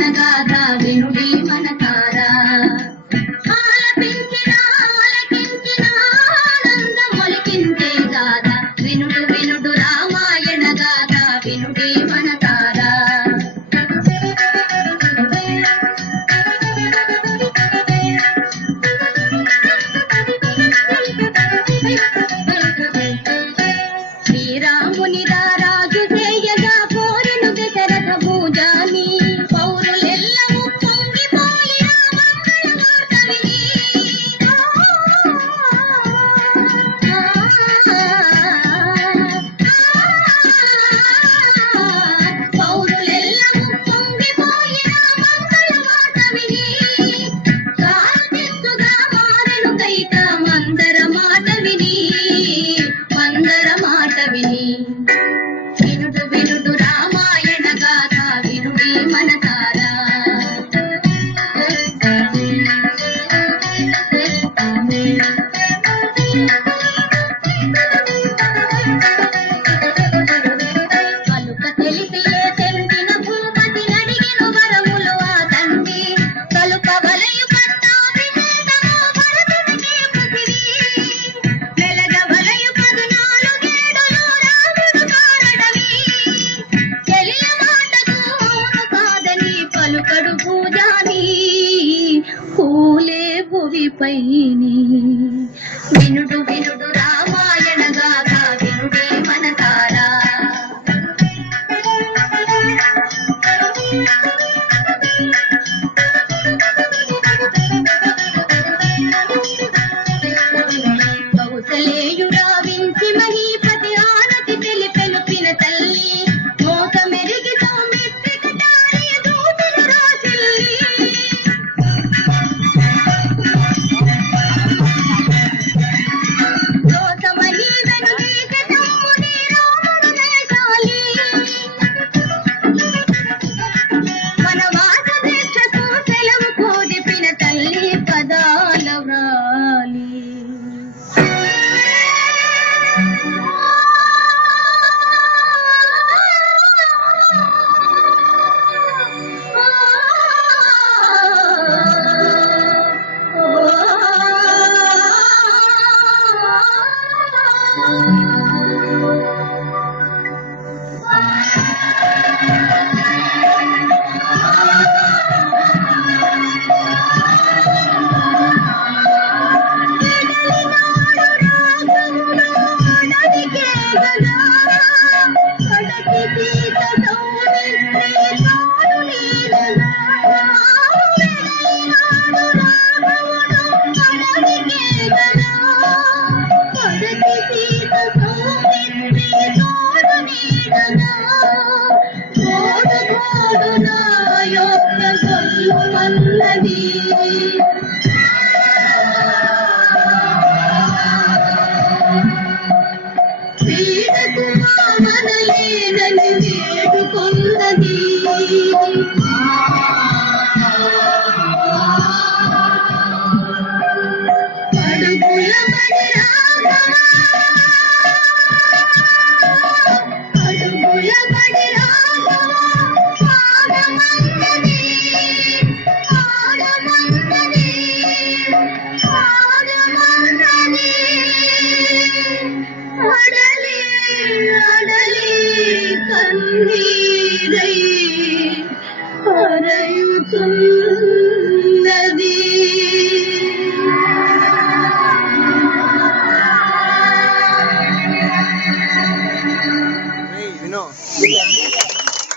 రామాయణ గాథ వినుడి మనసారా. ఆలపించిన ఆలకించిన ఆనందమొలికించే గాథ వినుడు వినుడు రామాయణ గాథ వినుడి మనసారా. శ్రీరాముని రాజు చేయగా కోరెను దశరథ భూజాని పౌరులెల్లము పొంగిపోయిన మంగళ వార్త విని. పౌరులెల్లము పొంగిపోయిన మంగళ వార్త విని కాలదిక్కుగా మారెను కైక మందర మాట విని వినుడు వినుడు రామాయణ గాథ వినుడి మనసారా. పలుక తెలిసియే తెంపిన భూపతి నడిగిన వరములు ఆ తండ్రి కలుక వలయు పట్టాభిషేకము భరతునికి పృథివీ మెలగ వలయు 14 రాముడు కారడవి చెలియ మాటకు అవును కాదని పలుకడు భూజాని కూలే భువిపైని. వినుడు వినుడు రామాయణ గాథ వినుడి మనసారా. కౌసలేయుడా వించి మహీపతి ఆనతి తెలిపెను పిన తల్లి మోసమెరిగి సౌమిత్రిక తారియ దూతను రాసిల్లి. దోసమహీ వెనుదీక తమ్ముని రాముడు దేశాలి వనవాస దీక్షకు సెలవు కోరి పిన తల్లి పదాల వ్రాలి. మనలేదని వేడుకొన్నది అడుగుల బడి రాఘవ అడుగుల బడి రాఘవ ఆడమన్నది ఆడమన్నది ఆడమన్నది అడలి అడలి కన్నీరై హరయుతున్నది. Hey, you know.